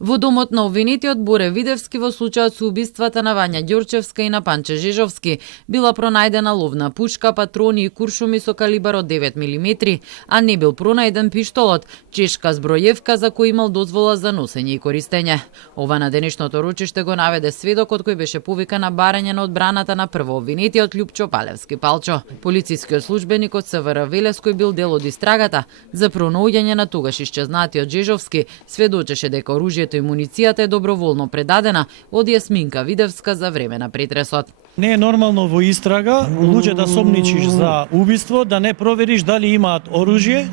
Во домот на обвинетиот Боре Видевски во случајот со убиствата на Вања Ѓурчевска и на Панче Жежовски била пронајдена ловна пушка, патрони и куршуми со калибар од 9 мм, а не бил пронајден пиштолот, чешка збројевка за кој имал дозвола за носење и користење. Ова на денешното рочиште го наведе сведокот кој беше повикан на барање на одбраната на прво обвинетиот Љупчо Палевски Палчо. Полицискиот службеник од СВР Велес кој бил дел од истрагата за пронаоѓање на тогаш исчезнатиот Жежовски сведочеше дека оружјето и муницијата е доброволно предадена од Јасминка Видевска за време на претресот. Не е нормално во истрага луѓе да сомничиш за убиство, да не провериш дали имаат оружје,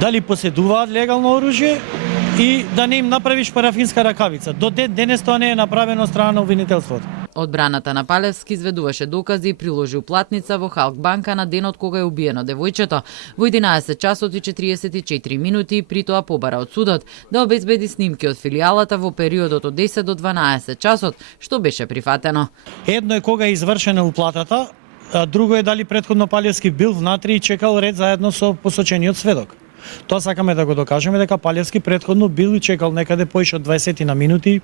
дали поседуваат легално оружје и да не им направиш парафинска ракавица. До денес тоа не е направено од страна на обвинителството. Одбраната на Палевски изведуваше докази и приложи уплатница во Халк банка на денот кога е убиено девојчето во 11 часот и 44 минути и при тоа побара од судот да обезбеди снимки од филијалата во периодот од 10 до 12 часот, што беше прифатено. Едно е кога е извршена уплатата, а друго е дали претходно Палевски бил внатре и чекал ред заедно со посочениот сведок. Тоа сакаме да го докажеме дека Палевски претходно бил и чекал некаде поише од 20 на минути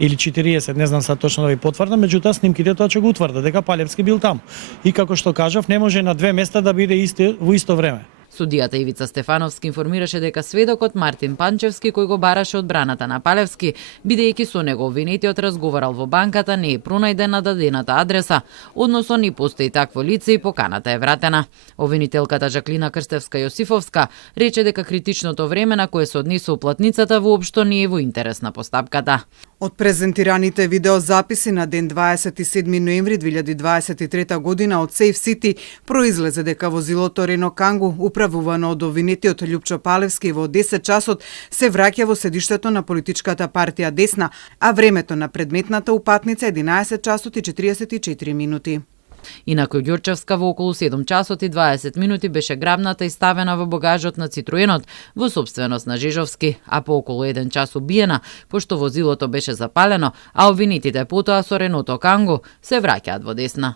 или 40, не знам са точно да ви потврдам, меѓутоа снимките тоа ќе го утврдат дека Палевски бил таму. И како што кажав, не може на две места да биде во исто време. Судијата Ивица Стефановски информираше дека сведокот Мартин Панчевски, кој го бараше одбраната на Палевски, бидејќи со него обвинетиот разговарал во банката, не е пронајден на дадената адреса, односно не постои такво лице и поканата е вратена. Обвинителката Жаклина Крстевска Јосифовска рече дека критичното време на кое се однесува уплатницата воопшто не е во интерес на постапката. Од презентираните видеозаписи на ден 27 ноември 2023 година од Сейф Сити произлезе дека возилото Рено Кангу, управувано од обвинетиот Љупчо Палевски, во 10 часот се враќа во седиштето на политичката партија Десна, а времето на предметната упатница е 11 часот и 44 минути. Инаку Ѓурчевска во околу 7 часот и 20 минути беше грабната и ставена во багажот на Цитроенот во собственост на Жежовски, а по околу 1 час убиена, пошто возилото беше запалено, а обвинетите потоа со Реното Кангу се враќаат во Десна.